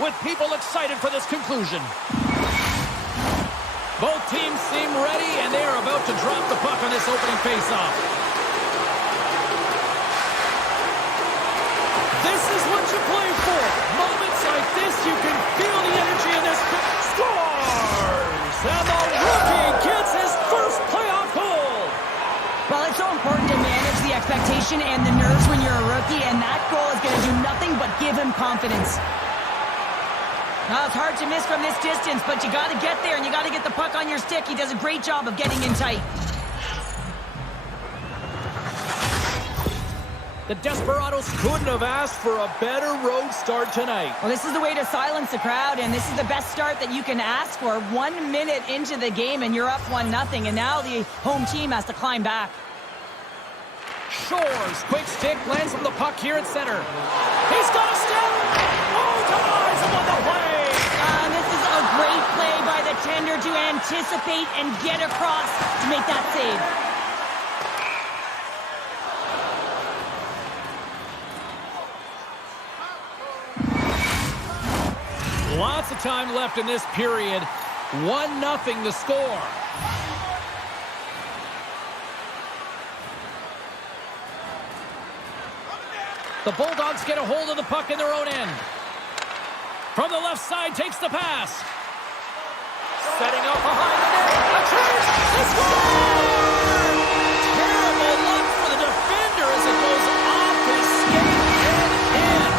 with people excited for this conclusion. Both teams seem ready, and they are about to drop the puck on this opening faceoff. This is what you play for. Moments like this, you can feel the energy in this. Scores! And the rookie gets his first playoff goal. Well, it's so important to manage the expectation and the nerves when you're a rookie, and that goal is going to do nothing but give him confidence. Now, it's hard to miss from this distance, but you got to get there, and you got to get the puck on your stick. He does a great job of getting in tight. The Desperados couldn't have asked for a better road start tonight. Well, this is the way to silence the crowd, and this is the best start that you can ask for. 1 minute into the game, and you're up 1-0, and now the home team has to climb back. Shores, quick stick, lands from the puck here at center. He's got a step! Oh, ties him on the play! This is a great play by the tender to anticipate and get across to make that save. Lots of time left in this period. 1-0 to score. The Bulldogs get a hold of the puck in their own end. From the left side, takes the pass. Setting up behind the net. A chance! They score! Terrible luck for the defender as it goes off his skate and in.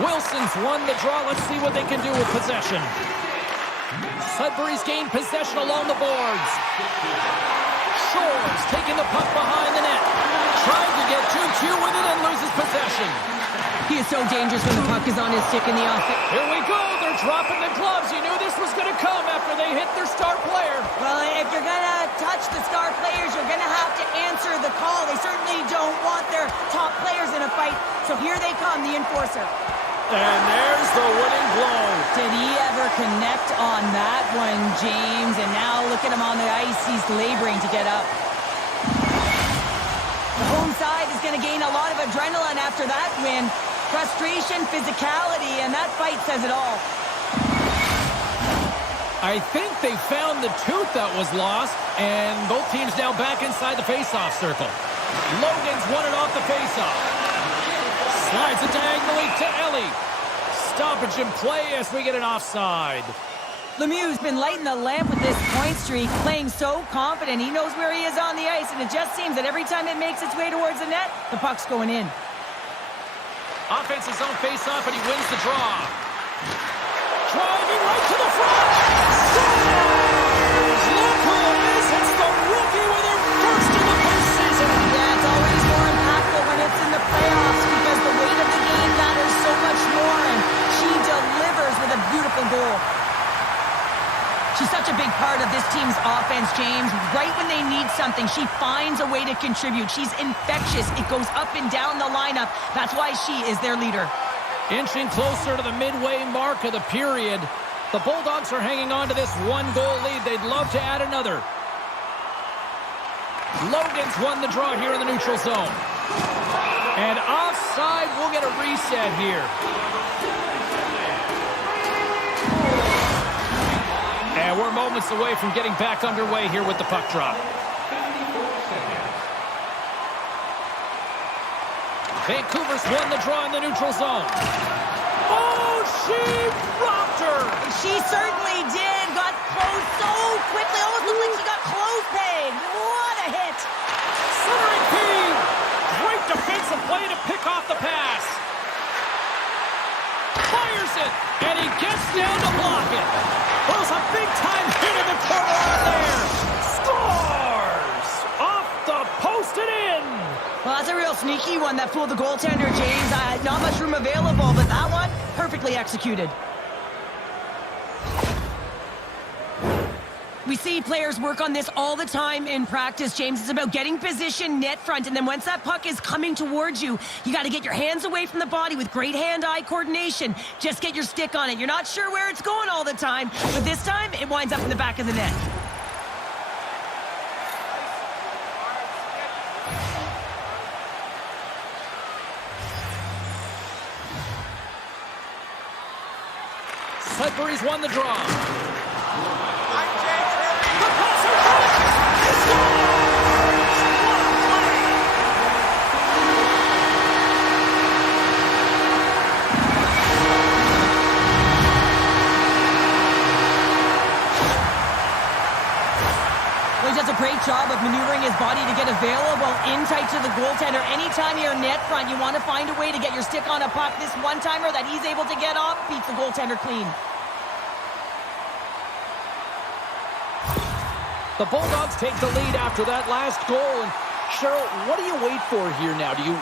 Wilson's won the draw. Let's see what they can do with possession. Sudbury's gained possession along the boards. Shores taking the puck behind the net. Tried to get 2-2 with it and loses possession. He is so dangerous when the puck is on his stick in the offense. Here we go. They're dropping the gloves. You knew this was going to come after they hit their star player. Well, if you're going to touch the star players, you're going to have to answer the call. They certainly don't want their top players in a fight. So here they come, the enforcer. And there's the winning blow. Did he ever connect on that one, James? And now look at him on the ice. He's laboring to get up. The home side is going to gain a lot of adrenaline after that win. Frustration, physicality, and that fight says it all. I think they found the tooth that was lost, and both teams now back inside the face-off circle. Logan's won it off the face-off. Slides it diagonally to Ellie. Stoppage in play as we get an offside. Lemieux's been lighting the lamp with this point streak, playing so confident. He knows where he is on the ice, and it just seems that every time it makes its way towards the net, the puck's going in. Offense's own face-off, and he wins the draw. Driving right to the front. Scores! Look who it is. It's the rookie with her first in the postseason. Yeah, it's always more impactful when it's in the playoffs because the weight of the game matters so much more, and she delivers with a beautiful goal. She's such a big part of this team's offense. defense, James. Right when they need something, she finds a way to contribute. She's infectious. It goes up and down the lineup. That's why she is their leader. Inching closer to the midway mark of the period. The Bulldogs are hanging on to this one-goal lead. They'd love to add another. Logan's won the draw here in the neutral zone. And offside, we'll get a reset here. And we're moments away from getting back underway here with the puck drop. Vancouver's won the draw in the neutral zone. Oh, she rocked her! She certainly did. Got close so quickly. Almost looked like she got close pegged. What a hit. Centering feed. Great defensive play to pick off the pass. Fires it, and he gets down to block it. Throws a big-time hit in the corner out there. Scores! Off the post and in. Well, that's a real sneaky one that fooled the goaltender, James. Not much room available, but that one, perfectly executed. We see players work on this all the time in practice, James. It's about getting position net front, and then once that puck is coming towards you, you got to get your hands away from the body with great hand-eye coordination. Just get your stick on it. You're not sure where it's going all the time, but this time, it winds up in the back of the net. Sudbury's won the draw. He does a great job of maneuvering his body to get available in tight to the goaltender. Anytime you're net front, you want to find a way to get your stick on a puck. This one-timer that he's able to get off beats the goaltender clean. The Bulldogs take the lead after that last goal. And Cheryl, what do you wait for here now? Do you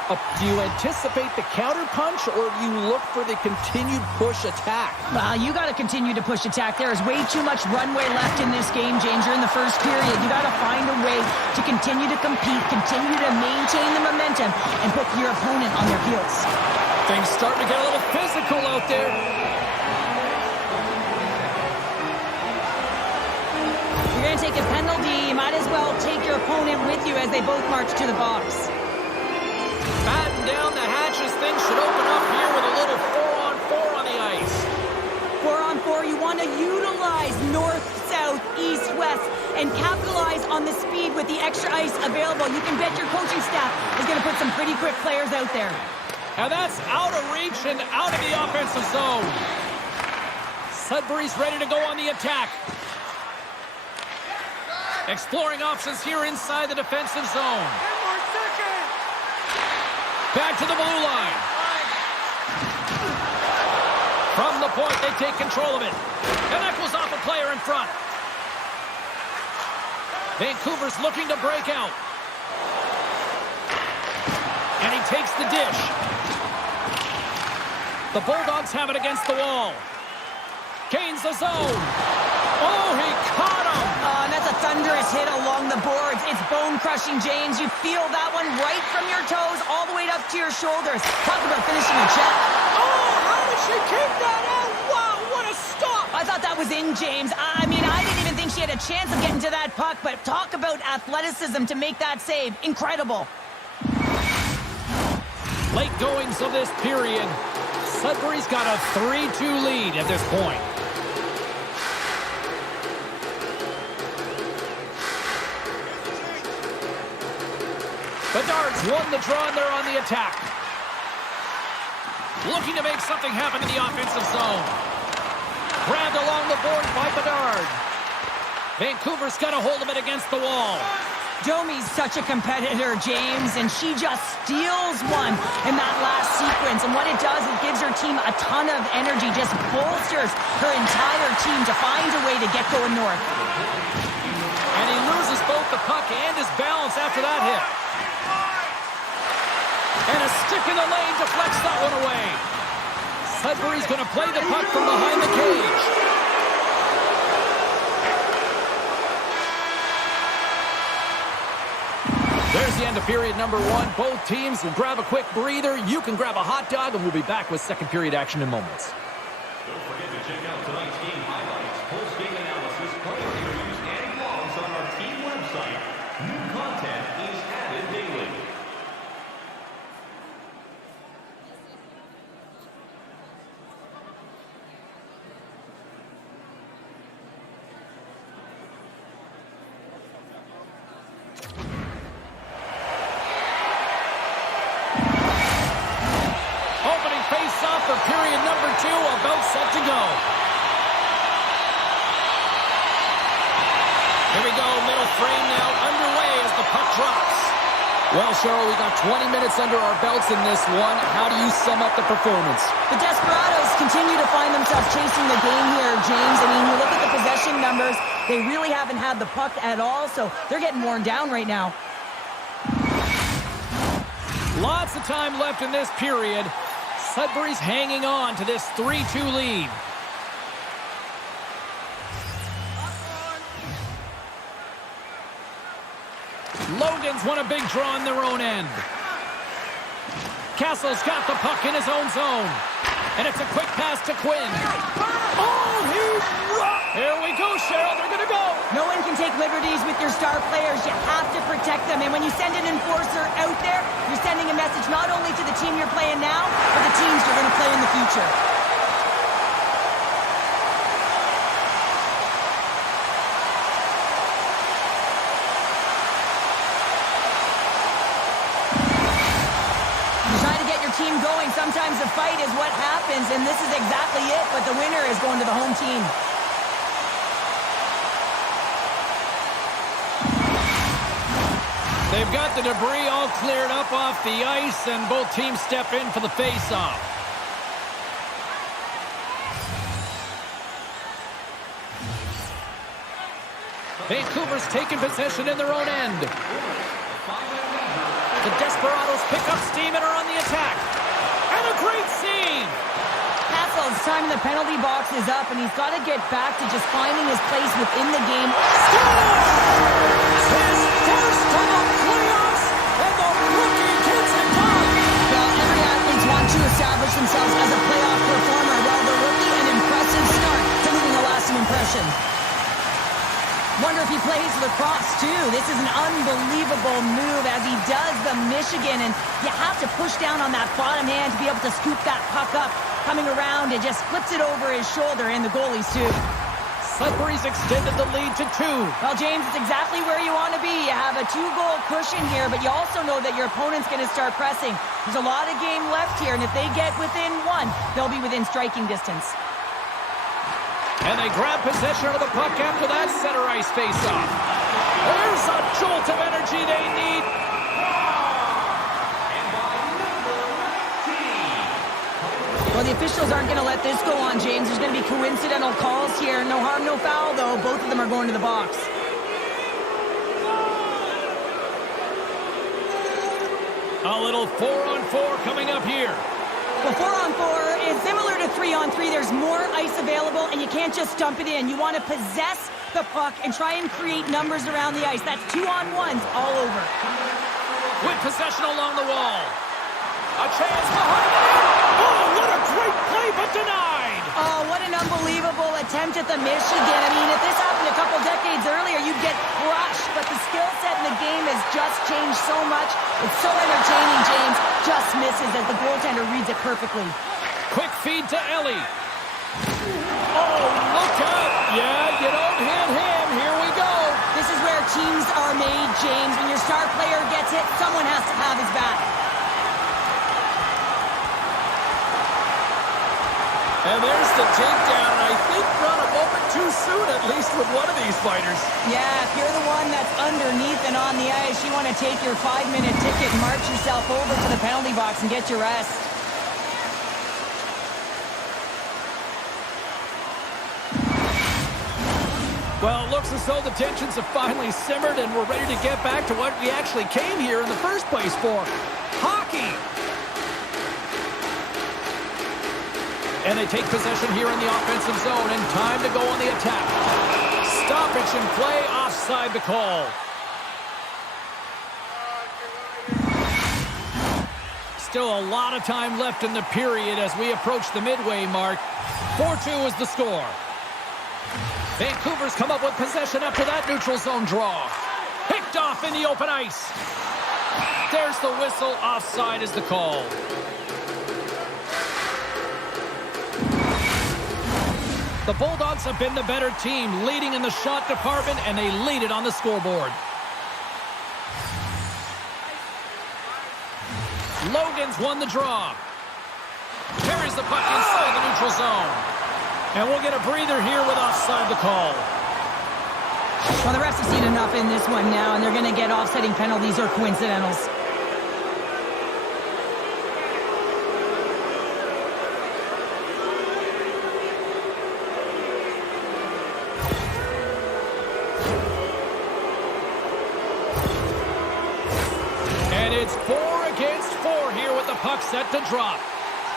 anticipate the counter punch, or do you look for the continued push attack? You got to continue to push attack. There is way too much runway left in this game, James. You're in the first period. You got to find a way to continue to compete, continue to maintain the momentum, and put your opponent on their heels. Things starting to get a little physical out there. You're going to take a penalty. You might as well take your opponent with you as they both march to the box. Batten down the hatches. Things should open up here with a little 4-on-4 on the ice. 4-on-4, you want to utilize north, south, east, west, and capitalize on the speed with the extra ice available. You can bet your coaching staff is going to put some pretty quick players out there. And that's out of reach and out of the offensive zone. Sudbury's ready to go on the attack. Exploring options here inside the defensive zone. Back to the blue line. From the point, they take control of it. And that goes off a player in front. Vancouver's looking to break out. And he takes the dish. The Bulldogs have it against the wall. Gains the zone. Oh, he caught him. And that's a thunderous hit along the boards. It's bone-crushing, James. You feel that one right from your toes all the way up to your shoulders. Talk about finishing a check. Oh, how did she keep that out? Wow, what a stop. I thought that was in, James. I mean, I didn't even think she had a chance of getting to that puck, but talk about athleticism to make that save. Incredible. Late goings of this period. Sudbury's got a 3-2 lead at this point. Bedard's won the draw, and they're on the attack. Looking to make something happen in the offensive zone. Grabbed along the board by Bedard. Vancouver's got a hold of it against the wall. Domi's such a competitor, James, and she just steals one in that last sequence. And what it does, it gives her team a ton of energy, just bolsters her entire team to find a way to get going north. And he loses both the puck and his balance after that hit. And a stick in the lane deflects that one away. Sudbury's going to play the puck from behind the cage. There's the end of period number 1. Both teams will grab a quick breather. You can grab a hot dog, and we'll be back with second period action in moments. Don't forget to check out tonight's game highlights, post-game analysis, player interviews, and blogs on our team website. New content is added daily. Opening face-off for period number 2, about set to go. Here we go, middle frame now underway as the puck drops. Well, Cheryl, we got 20 minutes under our belts in this one. How do you sum up the performance? The Desperados continue to find themselves chasing the game here, James. I mean, you look at the possession numbers, they really haven't had the puck at all, so they're getting worn down right now. Lots of time left in this period. Sudbury's hanging on to this 3-2 lead. Logan's won a big draw in their own end. Castle's got the puck in his own zone. And it's a quick pass to Quinn. Oh, he rocked! Here we go, Cheryl. They're going to go. No one can take liberties with your star players. You have to protect them. And when you send an enforcer out there, you're sending a message not only to the team you're playing now, but the teams you're going to play in the future. You're trying to get your team going. Sometimes a fight is what happens, and this is exactly it. But the winner is going to the home team. They've got the debris all cleared up off the ice, and both teams step in for the face-off. Vancouver's taking possession in their own end. The Desperados pick up steam and are on the attack. And a great save! Castle's time in the penalty box is up, and he's got to get back to just finding his place within the game. His first to the playoffs, and the rookie gets it done! Well, every athlete wants to establish themselves as a playoff performer. Well, the rookie, an impressive start to leaving a lasting impression. Wonder if he plays lacrosse, too. This is an unbelievable move as he does the Michigan, and you have to push down on that bottom hand to be able to scoop that puck up, coming around and just flips it over his shoulder, and the goalie's too. Sudbury's extended the lead to 2. Well, James, it's exactly where you want to be. You have a 2-goal cushion here, but you also know that your opponent's going to start pressing. There's a lot of game left here, and if they get within 1, they'll be within striking distance. And they grab possession of the puck after that center ice face-off. There's a jolt of energy they need. Well, the officials aren't going to let this go on, James. There's going to be coincidental calls here. No harm, no foul, though. Both of them are going to the box. A little 4-on-4 coming up here. Well, 4-on-4 is similar to 3-on-3. There's more ice available, and you can't just dump it in. You want to possess the puck and try and create numbers around the ice. That's 2-on-1s all over. With possession along the wall. A chance behind the net. Oh, what a great play, but denied. Oh, what an unbelievable attempt at the Michigan. I mean, if this happened a couple decades earlier, you'd get crushed. But the skill set in the game has just changed so much. It's so entertaining, James. Just misses as the goaltender reads it perfectly. Quick feed to Ellie. Oh, look out. Yeah, you don't hit him. Here we go. This is where teams are made, James. When your star player gets hit, someone has to have his back. And there's the takedown, and I think not a moment too soon, at least with one of these fighters. Yeah, if you're the one that's underneath and on the ice, you want to take your 5-minute ticket and march yourself over to the penalty box and get your rest. Well, it looks as though the tensions have finally simmered, and we're ready to get back to what we actually came here in the first place for. Hockey! And they take possession here in the offensive zone, and time to go on the attack. Stoppage in play, offside the call. Still a lot of time left in the period as we approach the midway mark. 4-2 is the score. Vancouver's come up with possession after that neutral zone draw. Picked off in the open ice. There's the whistle. Offside is the call. The Bulldogs have been the better team, leading in the shot department, and they lead it on the scoreboard. Logan's won the draw. Carries the puck inside the neutral zone. And we'll get a breather here with offside the call. Well, the refs have seen enough in this one now, and they're going to get offsetting penalties or coincidentals. And it's 4 against 4 here with the puck set to drop.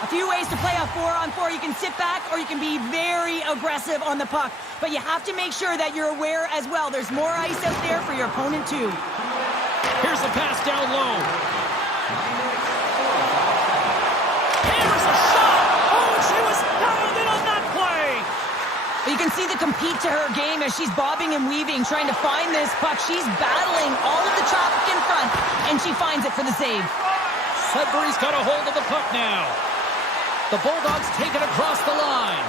A few ways to play a 4-on-4. You can sit back or you can be very aggressive on the puck. But you have to make sure that you're aware as well. There's more ice out there for your opponent too. Here's the pass down low. Here's a shot. Oh, she was pounded on that play. You can see the compete to her game as she's bobbing and weaving, trying to find this puck. She's battling all of the traffic in front, and she finds it for the save. Sudbury's got a hold of the puck now. The Bulldogs take it across the line.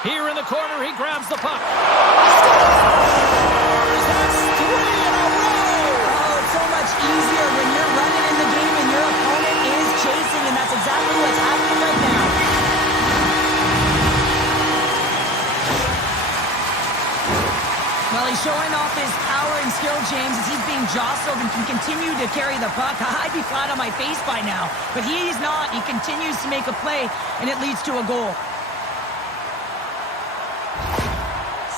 Here in the corner, he grabs the puck. Scores! That's 3 in a row! Oh, it's so much easier when you're running in the game and your opponent is chasing, and that's exactly what's happening right now. Well, he's showing off his power and skill, James, as he's being jostled and can continue to carry the puck. I'd be flat on my face by now, but he's not. He continues to make a play, and it leads to a goal.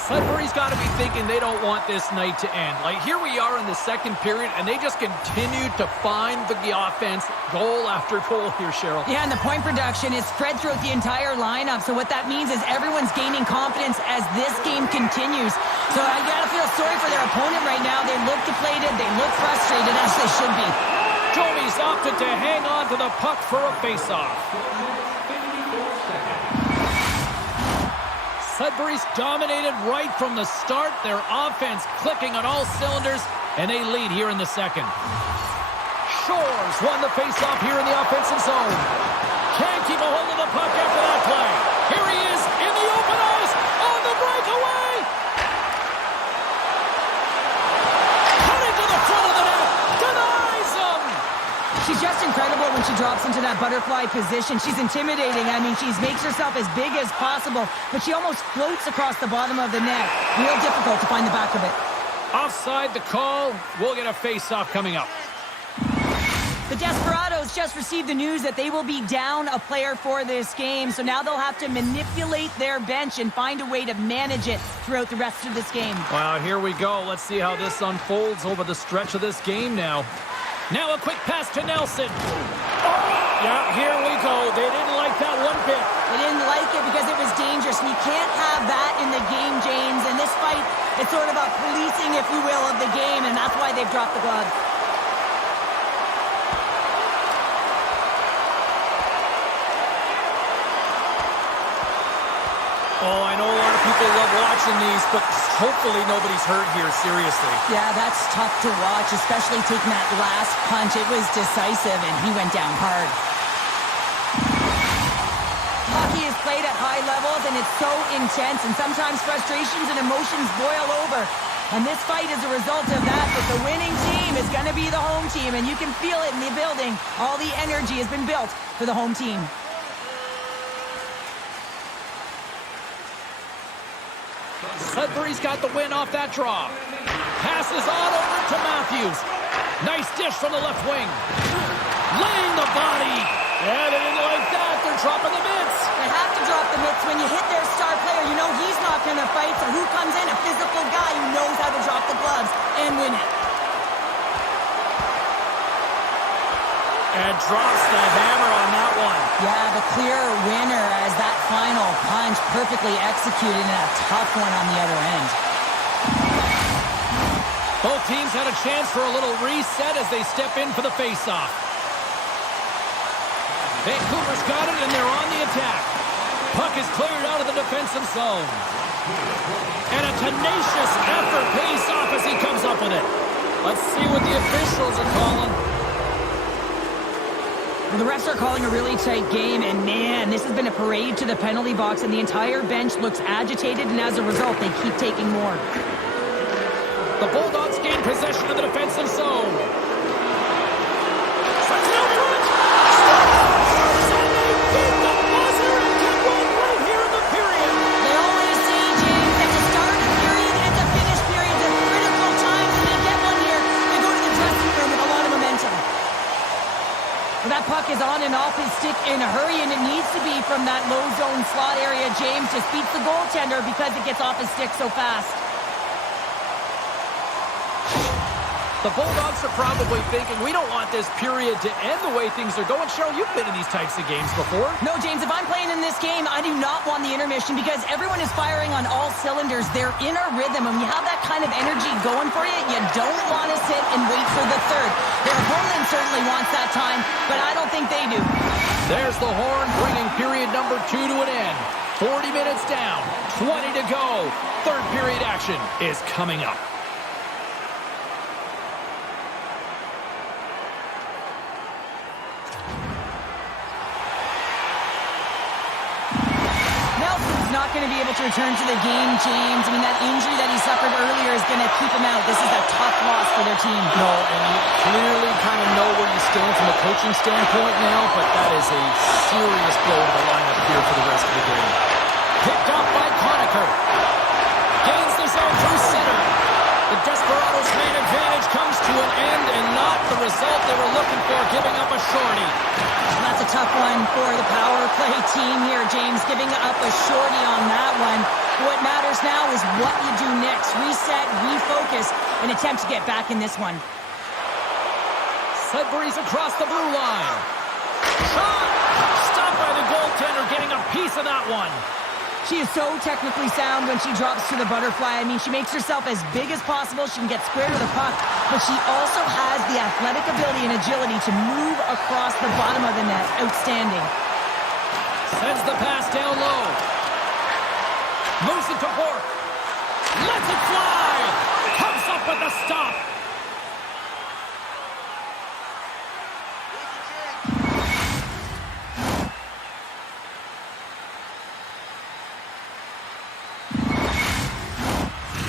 Sudbury's got to be thinking they don't want this night to end. Like, here we are in the second period, and they just continue to find the offense goal after goal here, Cheryl. Yeah, and the point production is spread throughout the entire lineup. So what that means is everyone's gaining confidence as this game continues. So I got to feel sorry for their opponent right now. They look deflated. They look frustrated, as they should be. Joey's opted to hang on to the puck for a faceoff. Sudbury's dominated right from the start. Their offense clicking on all cylinders, and they lead here in the second. Shores won the faceoff here in the offensive zone. Can't keep a hold of the puck after that play. Here he is in the open ice on the breakaway. Cutting to the front of the net. Denies him. She's just incredible when she drops into that butterfly position. She's intimidating. I mean, she makes herself as big as possible, but she almost floats across the bottom of the net. Real difficult to find the back of it. Offside the call. We'll get a face-off coming up. The Desperados just received the news that they will be down a player for this game, so now they'll have to manipulate their bench and find a way to manage it throughout the rest of this game. Well, here we go. Let's see how this unfolds over the stretch of this game now. Now a quick pass to Nelson. Yeah, here we go. They didn't like that one bit. They didn't like it because it was dangerous, and you can't have that in the game, James. In this fight, it's sort of a policing, if you will, of the game, and that's why they've dropped the gloves. Oh, I know a lot of people love watching these, but hopefully nobody's hurt here, seriously. Yeah, that's tough to watch, especially taking that last punch. It was decisive, and he went down hard. Hockey is played at high levels, and it's so intense, and sometimes frustrations and emotions boil over. And this fight is a result of that, but the winning team is going to be the home team, and you can feel it in the building. All the energy has been built for the home team. Sudbury's got the win off that draw. Passes on over to Matthews. Nice dish from the left wing. Laying the body. Yeah, they didn't like that. They're dropping the mitts. They have to drop the mitts. When you hit their star player, you know he's not going to fight. So who comes in? A physical guy who knows how to drop the gloves and win it. And drops the hammer on that one. Yeah, the clear winner as that final punch perfectly executed and a tough one on the other end. Both teams had a chance for a little reset as they step in for the faceoff. Vancouver's got it, and they're on the attack. Puck is cleared out of the defensive zone. And a tenacious effort pays off as he comes up with it. Let's see what the officials are calling. Well, the refs are calling a really tight game, and man, this has been a parade to the penalty box, and the entire bench looks agitated, and as a result, they keep taking more. The Bulldogs gain possession of the defensive zone. That puck is on and off his stick in a hurry, and it needs to be from that low zone slot area. James just beats the goaltender because it gets off his stick so fast. The Bulldogs are probably thinking, we don't want this period to end the way things are going. Cheryl, you've been in these types of games before. No, James, if I'm playing in this game, I do not want the intermission because everyone is firing on all cylinders. They're in a rhythm, and when you have that kind of energy going for you, you don't want to sit and wait for the third. Their opponent certainly wants that time, but I don't think they do. There's the horn, bringing period number 2 to an end. 40 minutes down, 20 to go. Third period action is coming up. Not going to be able to return to the game, James. I mean, that injury that he suffered earlier is going to keep him out. This is a tough loss for their team. No, and you clearly kind of know where you stand from a coaching standpoint now, but that is a serious blow to the lineup here for the rest of the game. Picked up by Conacher. Gains the zone through center. The Desperados' main advantage comes to an end, and not the result they were looking for, giving up a shorty. That's a tough one for the power play team here, James, giving up a shorty on that one. What matters now is what you do next. Reset, refocus, and attempt to get back in this one. Sudbury's across the blue line. Shot! Stopped by the goaltender, getting a piece of that one. She is so technically sound when she drops to the butterfly. I mean, she makes herself as big as possible. She can get square to the puck, but she also has the athletic ability and agility to move across the bottom of the net. Outstanding. Sends the pass down low. Moves it to Bork. Lets it fly. Comes up with the stop.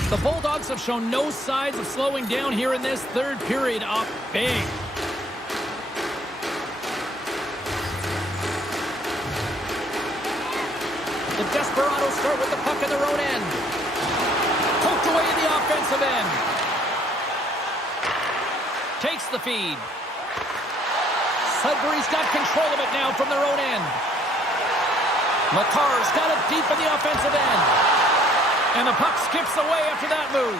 The Bulldogs have shown no signs of slowing down here in this third period, up big. The Desperados start with the puck in their own end. Poked away in the offensive end. Takes the feed. Sudbury's got control of it now from their own end. McCarr's got it deep in the offensive end. And the puck skips away after that move.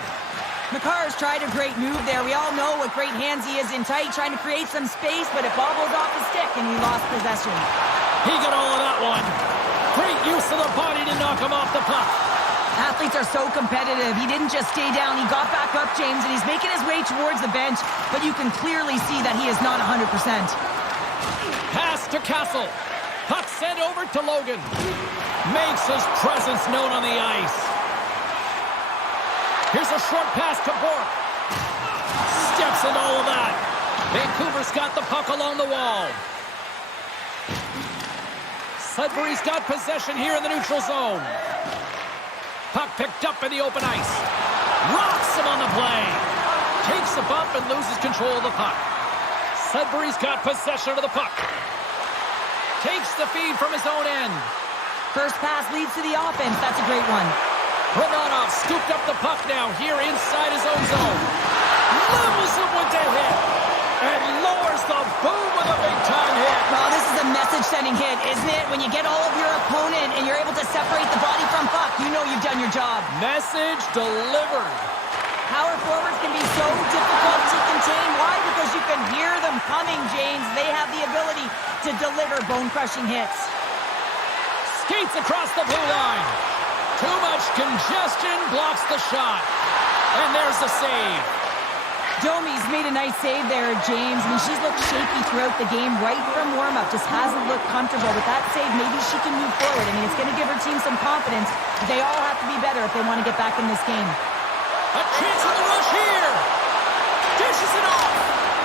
McCarr's tried a great move there. We all know what great hands he is in tight, trying to create some space, but it bobbled off his stick, and he lost possession. He got all of that one. Great use of the body to knock him off the puck. Athletes are so competitive. He didn't just stay down. He got back up, James, and he's making his way towards the bench, but you can clearly see that he is not 100%. Pass to Castle. Puck sent over to Logan. Makes his presence known on the ice. Here's a short pass to Bork. Steps in all of that. Vancouver's got the puck along the wall. Sudbury's got possession here in the neutral zone. Puck picked up in the open ice. Rocks him on the play. Takes a bump and loses control of the puck. Sudbury's got possession of the puck. Takes the feed from his own end. First pass leads to the offense. That's a great one. Romanov scooped up the puck now here inside his own zone. Levels him with the hit. And lowers the boom with a big-time hit. Well, this is a message-sending hit, isn't it? When you get all of your opponent and you're able to separate the body from puck, you know you've done your job. Message delivered. Power forwards can be so difficult to contain. Why? Because you can hear them coming, James. They have the ability to deliver bone-crushing hits. Skates across the blue line. Too much congestion blocks the shot. And there's the save. Domi's made a nice save there, James. I mean, she's looked shaky throughout the game, right from warm-up. Just hasn't looked comfortable. With that save, maybe she can move forward. I mean, it's going to give her team some confidence. But they all have to be better if they want to get back in this game. A chance in the rush here. Dishes it off.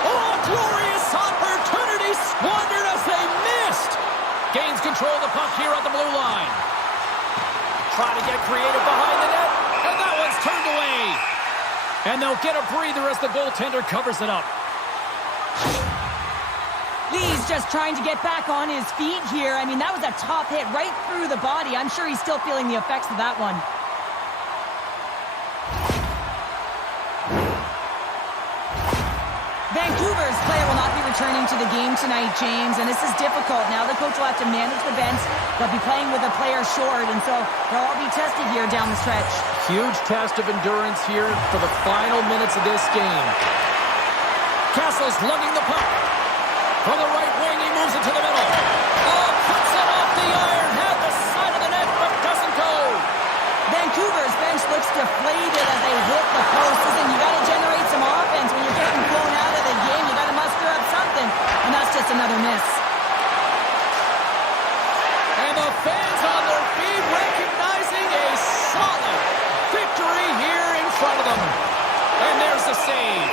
Oh, glorious opportunity squandered as they missed. Gains control of the puck here at the blue line. Try to get creative behind the net. And that one's turned away. And they'll get a breather as the goaltender covers it up. Lee's just trying to get back on his feet here. I mean, that was a top hit right through the body. I'm sure he's still feeling the effects of that one. Vancouver's player will not be returning to the game tonight, James, and this is difficult. Now the coach will have to manage the bench. They'll be playing with a player short, and so they'll all be tested here down the stretch. Huge test of endurance here for the final minutes of this game. Castle's lugging the puck. From the right wing, he moves it to the middle. Oh, puts it off the iron. Had the side of the net, but doesn't go. Vancouver's bench looks deflated as they hit the post. Listen, you got to generate some offense when you're getting blown out of the game. You got to muster up something, and that's just another miss. And the fans on their feet recognizing a solid victory here in front of them. And there's the save.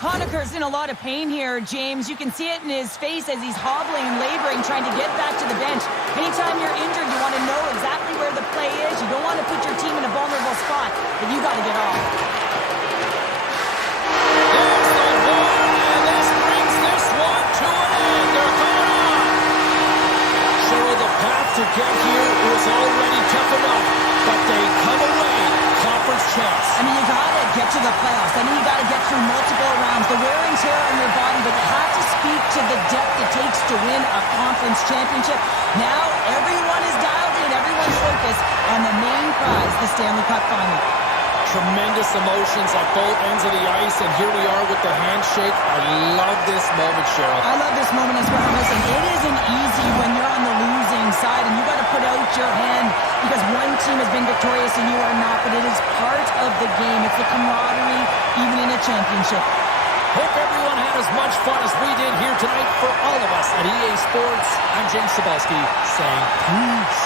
Conacher's in a lot of pain here, James. You can see it in his face as he's hobbling and laboring, trying to get back to the bench. Anytime you're injured, you want to know exactly where the play is. You don't want to put your team in a vulnerable spot, but you got to get off. There's the horn, and this brings this one to an end. They're coming on. Sure, the path to get here was already tough enough, but they come away conference champs. I mean, you got to get to the playoffs. I mean, you got to get through multiple rounds. The wear and tear on your body, but you have to speak to the depth it takes to win a conference championship. Now, everyone is dialed in, everyone's focused on the main prize, the Stanley Cup Final. Tremendous emotions at both ends of the ice, and here we are with the handshake. I love this moment, Cheryl. I love this moment as well. Listen, it isn't easy when you're on the losing side, and you got to put out your hand because one team has been victorious and you are not, but it is part of the game. It's the camaraderie, even in a championship. Hope everyone had as much fun as we did here tonight. For all of us at EA Sports, I'm James Cebulski saying peace.